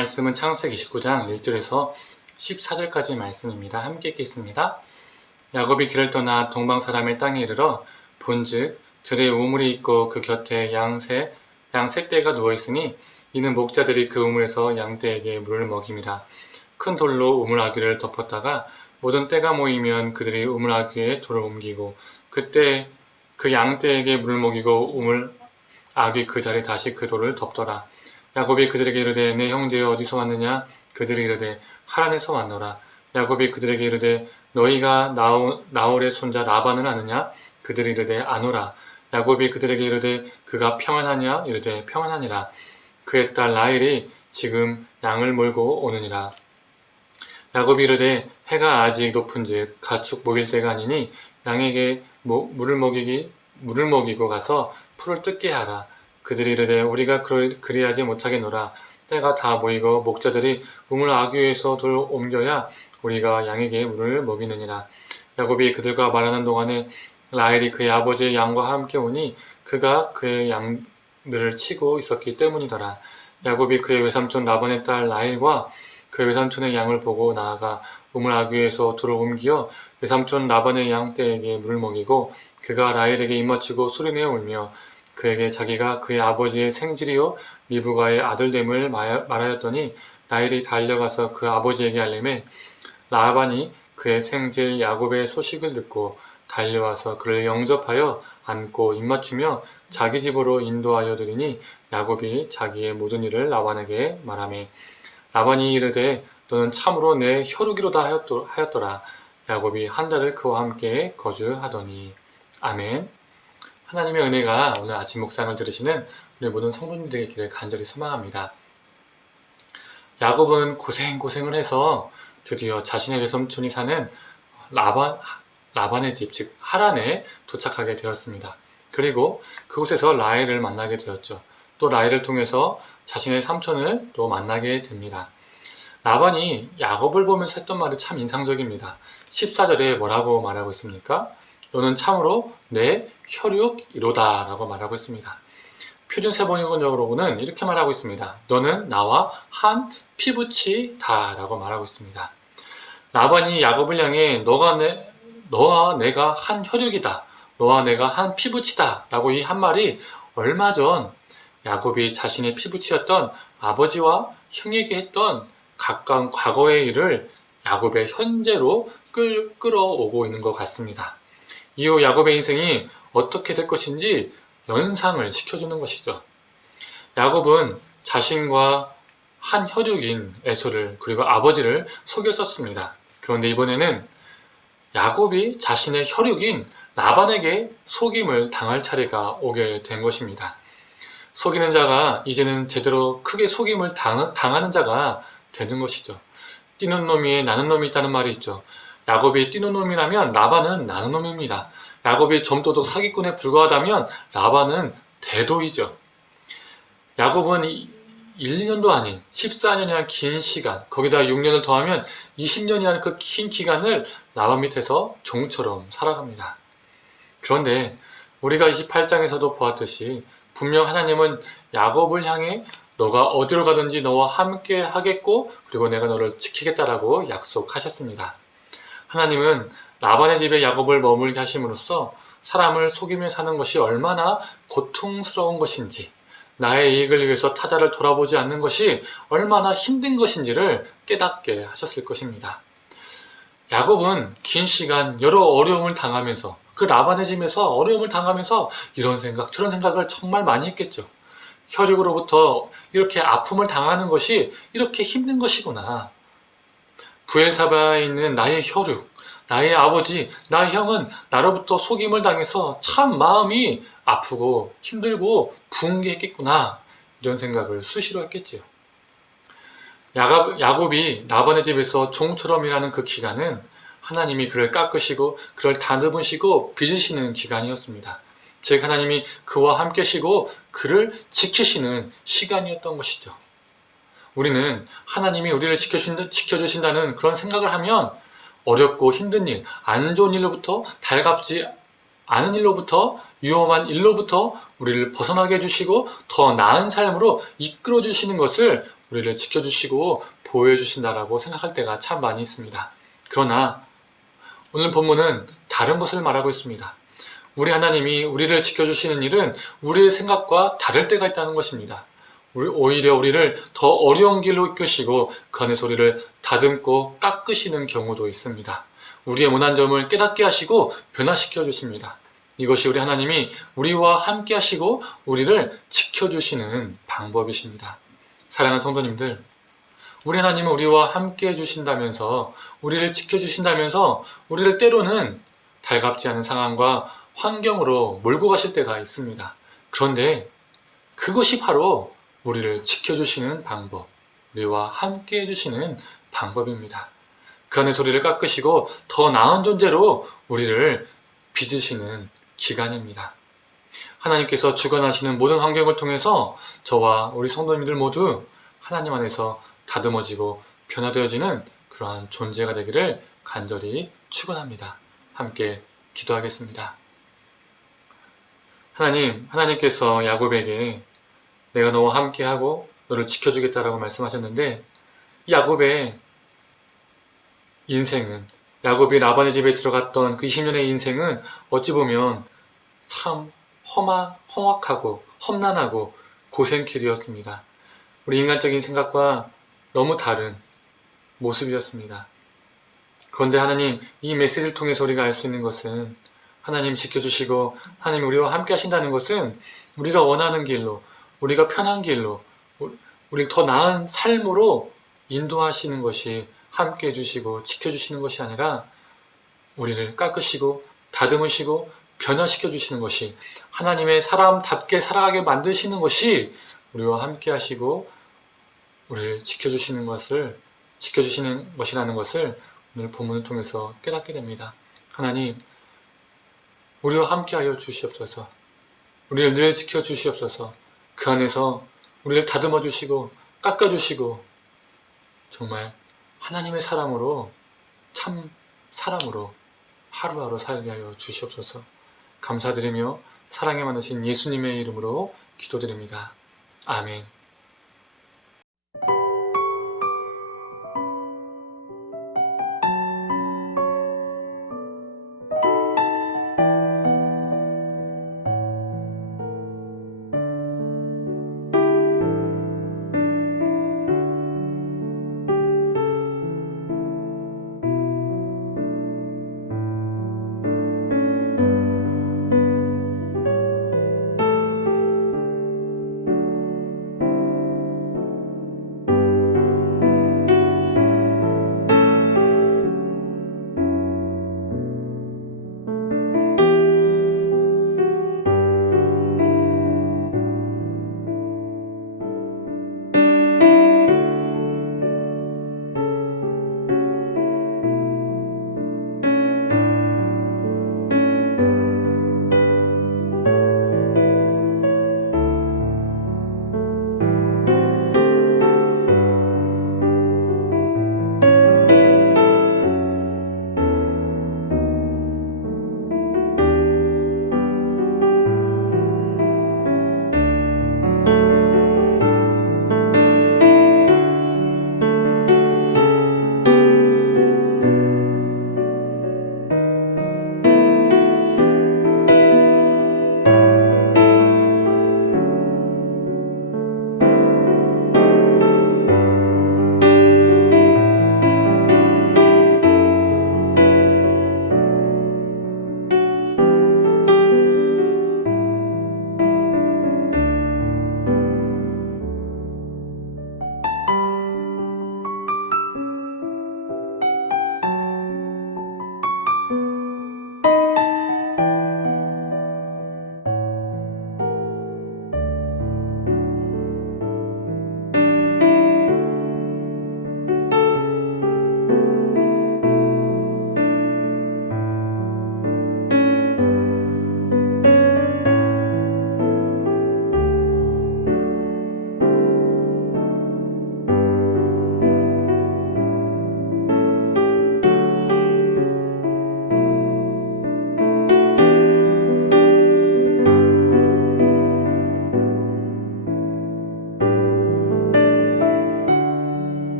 말씀은 창세기 29장 1절에서 14절까지 말씀입니다. 함께 읽겠습니다. 야곱이 길을 떠나 동방 사람의 땅에 이르러 본즉 들에 우물이 있고 그 곁에 양색떼가 누워 있으니 이는 목자들이 그 우물에서 양떼에게 물을 먹임이라. 큰 돌로 우물 아귀를 덮었다가 모든 떼가 모이면 그들이 우물 아귀에 돌을 옮기고 그때 그 양떼에게 물을 먹이고 우물 아귀 그 자리에 다시 그 돌을 덮더라. 야곱이 그들에게 이르되 내 형제여 어디서 왔느냐? 그들이 이르되 하란에서 왔노라. 야곱이 그들에게 이르되 너희가 나홀의 손자 라반을 아느냐? 그들이 이르되 아노라. 야곱이 그들에게 이르되 그가 평안하냐? 이르되 평안하니라. 그의 딸 라헬이 지금 양을 몰고 오느니라. 야곱이 이르되 해가 아직 높은즉 가축 먹일 때가 아니니 양에게 물을 먹이고 가서 풀을 뜯게 하라. 그들이 이르되 우리가 그리하지 못하겠노라. 때가 다 모이고 목자들이 우물 아귀에서 돌을 옮겨야 우리가 양에게 물을 먹이느니라. 야곱이 그들과 말하는 동안에 라헬이 그의 아버지의 양과 함께 오니 그가 그의 양들을 치고 있었기 때문이더라. 야곱이 그의 외삼촌 라반의 딸 라헬과 그의 외삼촌의 양을 보고 나아가 우물 아귀에서 돌을 옮겨 외삼촌 라반의 양떼에게 물을 먹이고 그가 라헬에게 입맞추고 소리내어 울며 그에게 자기가 그의 아버지의 생질이요 리브가의 아들됨을 말하였더니 라헬이 달려가서 그 아버지에게 알림해 라반이 그의 생질 야곱의 소식을 듣고 달려와서 그를 영접하여 안고 입맞추며 자기 집으로 인도하여 드리니 야곱이 자기의 모든 일을 라반에게 말하매 라반이 이르되 너는 참으로 내 혈육이로다 하였더라. 야곱이 한 달을 그와 함께 거주하더니. 아멘. 하나님의 은혜가 오늘 아침 묵상을 들으시는 우리 모든 성도님들에게 있기를 간절히 소망합니다. 야곱은 고생을 해서 드디어 자신의 외삼촌이 사는 라반의 집, 즉 하란에 도착하게 되었습니다. 그리고 그곳에서 라헬을 만나게 되었죠. 또 라헬을 통해서 자신의 삼촌을 또 만나게 됩니다. 라반이 야곱을 보면서 했던 말이 참 인상적입니다. 14절에 뭐라고 말하고 있습니까? 너는 참으로 내 혈육이로다 라고 말하고 있습니다. 표준 세번역으로는 이렇게 말하고 있습니다. 너는 나와 한 피부치다 라고 말하고 있습니다. 라반이 야곱을 향해 너와 내가 한 혈육이다. 너와 내가 한 피부치다 라고 이 한 말이 얼마 전 야곱이 자신의 피부치였던 아버지와 형에게 했던 가까운 과거의 일을 야곱의 현재로 끌어오고 있는 것 같습니다. 이후 야곱의 인생이 어떻게 될 것인지 연상을 시켜주는 것이죠. 야곱은 자신과 한 혈육인 에서를 그리고 아버지를 속였었습니다. 그런데 이번에는 야곱이 자신의 혈육인 라반에게 속임을 당할 차례가 오게 된 것입니다. 속이는 자가 이제는 제대로 크게 속임을 당하는 자가 되는 것이죠. 뛰는 놈이 나는 놈이 있다는 말이 있죠. 야곱이 뛰는 놈이라면 라반은 나는 놈입니다. 야곱이 점도둑 사기꾼에 불과하다면 라반은 대도이죠. 야곱은 1, 2년도 아닌 14년이라는 긴 시간, 거기다 6년을 더하면 20년이라는 그 긴 기간을 라반 밑에서 종처럼 살아갑니다. 그런데 우리가 28장에서도 보았듯이 분명 하나님은 야곱을 향해 너가 어디로 가든지 너와 함께 하겠고 그리고 내가 너를 지키겠다라고 약속하셨습니다. 하나님은 라반의 집에 야곱을 머물게 하심으로써 사람을 속이며 사는 것이 얼마나 고통스러운 것인지, 나의 이익을 위해서 타자를 돌아보지 않는 것이 얼마나 힘든 것인지를 깨닫게 하셨을 것입니다. 야곱은 긴 시간 여러 어려움을 당하면서 그 라반의 집에서 어려움을 당하면서 이런 생각 저런 생각을 정말 많이 했겠죠. 혈육으로부터 이렇게 아픔을 당하는 것이 이렇게 힘든 것이구나. 브엘사바에 있는 나의 혈육, 나의 아버지, 나의 형은 나로부터 속임을 당해서 참 마음이 아프고 힘들고 붕괴했겠구나. 이런 생각을 수시로 했겠지요. 야곱이 라반의 집에서 종처럼 일하는 그 기간은 하나님이 그를 깎으시고 그를 다듬으시고 빚으시는 기간이었습니다. 즉 하나님이 그와 함께 쉬고 그를 지키시는 시간이었던 것이죠. 우리는 하나님이 우리를 지켜주신다는 그런 생각을 하면 어렵고 힘든 일, 안 좋은 일로부터, 달갑지 않은 일로부터, 위험한 일로부터 우리를 벗어나게 해주시고 더 나은 삶으로 이끌어 주시는 것을 우리를 지켜주시고 보호해 주신다라고 생각할 때가 참 많이 있습니다. 그러나 오늘 본문은 다른 것을 말하고 있습니다. 우리 하나님이 우리를 지켜주시는 일은 우리의 생각과 다를 때가 있다는 것입니다. 오히려 우리를 더 어려운 길로 이끄시고 그 안에서 우리를 다듬고 깎으시는 경우도 있습니다. 우리의 못난 점을 깨닫게 하시고 변화시켜 주십니다. 이것이 우리 하나님이 우리와 함께 하시고 우리를 지켜주시는 방법이십니다. 사랑하는 성도님들, 우리 하나님은 우리와 함께 해주신다면서 우리를 지켜주신다면서 우리를 때로는 달갑지 않은 상황과 환경으로 몰고 가실 때가 있습니다. 그런데 그것이 바로 우리를 지켜주시는 방법, 우리와 함께 해주시는 방법입니다. 그 안에서 우리를 깎으시고 더 나은 존재로 우리를 빚으시는 기간입니다. 하나님께서 주관하시는 모든 환경을 통해서 저와 우리 성도님들 모두 하나님 안에서 다듬어지고 변화되어지는 그러한 존재가 되기를 간절히 축원합니다. 함께 기도하겠습니다. 하나님께서 야곱에게 내가 너와 함께하고 너를 지켜주겠다라고 말씀하셨는데 야곱의 인생은, 야곱이 라반의 집에 들어갔던 그 20년의 인생은 어찌 보면 참 험악하고 험난하고 고생길이었습니다. 우리 인간적인 생각과 너무 다른 모습이었습니다. 그런데 하나님, 이 메시지를 통해서 우리가 알 수 있는 것은 하나님 지켜주시고 하나님 우리와 함께 하신다는 것은 우리가 원하는 길로, 우리가 편한 길로, 우리를 더 나은 삶으로 인도하시는 것이 함께 해주시고 지켜주시는 것이 아니라 우리를 깎으시고 다듬으시고 변화시켜 주시는 것이, 하나님의 사람답게 살아가게 만드시는 것이 우리와 함께 하시고 우리를 지켜주시는 것이라는 것을 오늘 본문을 통해서 깨닫게 됩니다. 하나님, 우리와 함께 하여 주시옵소서. 우리를 늘 지켜 주시옵소서. 그 안에서 우리를 다듬어 주시고 깎아 주시고 정말 하나님의 사람으로, 참 사람으로 하루하루 살게 하여 주시옵소서. 감사드리며 사랑에 많으신 예수님의 이름으로 기도드립니다. 아멘.